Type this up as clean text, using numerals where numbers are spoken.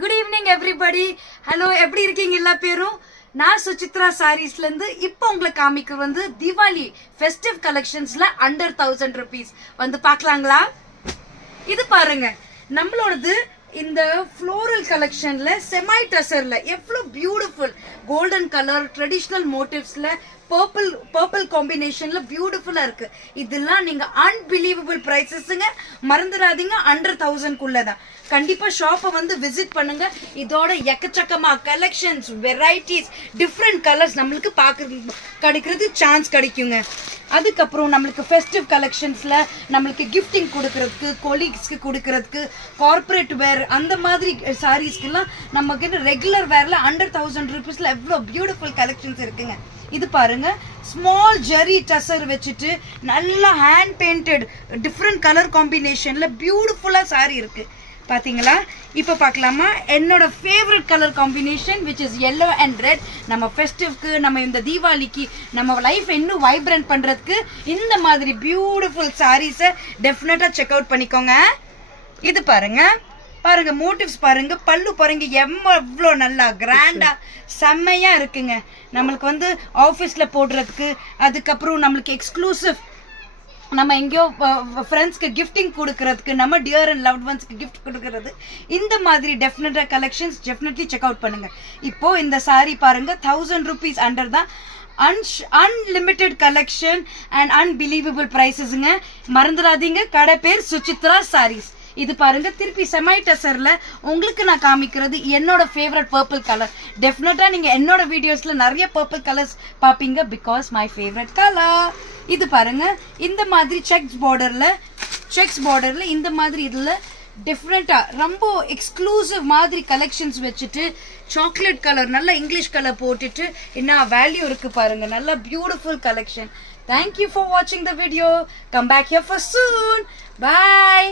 Good evening everybody. Hello, எப்படி இருக்கீங்க எல்லா பேரும்? நான் சுசித்ரா சாரீஸ்ல இருந்து இப்போ உங்களை காமிக்க வந்து தீபாவளி ஃபெஸ்டிவ் கலெக்ஷன்ஸ்ல அண்டர் 1000 rupees வந்து பார்க்கலாங்களா? இது பாருங்க, நம்மளோடது இந்த ஃப்ளோரல் கலெக்ஷன்ல செமை டசர்ல எவ்வளவு பியூட்டிஃபுல் கோல்டன் கலர் ட்ரெடிஷனல் மோட்டிவ்ஸ்ல பர்பிள் காம்பினேஷன்ல பியூட்டிஃபுல்லா இருக்கு. இதெல்லாம் நீங்க அன்பிலீவபிள் பிரைசஸ்ங்க. மறந்துடாதீங்க, அண்டர் 1000 குள்ளதான். கண்டிப்பா ஷாப்பை வந்து விசிட் பண்ணுங்க. இதோட எக்கச்சக்கமா கலெக்ஷன்ஸ், வெரைட்டிஸ், டிஃப்ரெண்ட் கலர்ஸ் நம்மளுக்கு கிடைக்கிறது சான்ஸ் கிடைக்குங்க. அதுக்கப்புறம் நம்மளுக்கு ஃபெஸ்டிவ் கலெக்ஷன்ஸ்ல நம்மளுக்கு கிஃப்டிங் கொடுக்கறதுக்கு, கொலீக்ஸ்க்கு கொடுக்கறதுக்கு, கார்பரேட் வேர் அந்த மாதிரி சாரீஸ்க்கெல்லாம் நமக்கு ரெகுலர் வேர்ல அண்டர் 1000 rupeesல எவ்வளோ பியூட்டிஃபுல் கலெக்ஷன்ஸ் இருக்குங்க. இது பாருங்க, ஸ்மால் ஜெரி டசர் வச்சுட்டு நல்லா ஹேண்ட் பெயிண்டட் டிஃப்ரெண்ட் கலர் காம்பினேஷன்ல பியூட்டிஃபுல்லா சாரி இருக்கு. பாத்தீங்களா? இப்போ பார்க்கலாமா? என்னோட favourite colour combination which is yellow and red. நம்ம ஃபெஸ்டிவ்க்கு, நம்ம இந்த தீபாவளிக்கு, நம்ம லைஃப் இன்னும் வைப்ரண்ட் பண்றதுக்கு இந்த மாதிரி பியூட்டிஃபுல் சாரீஸை டெஃபினட்டா செக் அவுட் பண்ணிக்கோங்க. இது பாருங்க, பாருங்க மோட்டிவ்ஸ் பாருங்க, பல்லு பாருங்க எவ்வளோ நல்லா கிராண்டா செம்மையா இருக்குங்க. நம்மளுக்கு வந்து ஆஃபீஸ்ல போடுறதுக்கு, அதுக்கப்புறம் நம்மளுக்கு எக்ஸ்க்ளூசிவ் நம்ம எங்கேயோ ஃப்ரெண்ட்ஸ்க்கு கிஃப்டிங் கொடுக்கறதுக்கு, நம்ம டியர் அண்ட் லவ்ட் ஒன்ஸ்க்கு கிஃப்ட் கொடுக்கறது, இந்த மாதிரி டெஃபினட்டா கலெக்ஷன்ஸ் டெஃபினெட்லி செக் அவுட் பண்ணுங்க. இப்போ இந்த சாரி பாருங்க 1000 rupees அண்டர் தான். அன்லிமிட்டெட் கலெக்ஷன் அண்ட் அன்பிலீவபிள் பிரைசஸ்ங்க. மறந்துடாதீங்க, கடை பேர் சுசித்ரா சாரீஸ். இது பாருங்க, திருப்பி செமை டசர்ல உங்களுக்கு நான் காமிக்கிறது என்னோட ஃபேவரட் பர்பிள் கலர். டெஃபினட்டா நீங்க என்னோட வீடியோஸ்ல நிறைய பர்பிள் கலர்ஸ் பாப்பீங்க, பிகாஸ் மை ஃபேவரட் கலர். இது பாருங்க, இந்த மாதிரி செக்ஸ் பார்டர்ல இந்த மாதிரி இதுல டிஃப்ரெண்டா ரொம்ப எக்ஸ்க்ளூசிவ் மாதிரி கலெக்ஷன்ஸ் வச்சுட்டு, சாக்லேட் கலர் நல்ல இங்கிலீஷ் கலர் போட்டுட்டு என்ன வேல்யூ இருக்கு பாருங்க. நல்ல beautiful collection. Thank you for watching the video. Come back here for soon. Bye.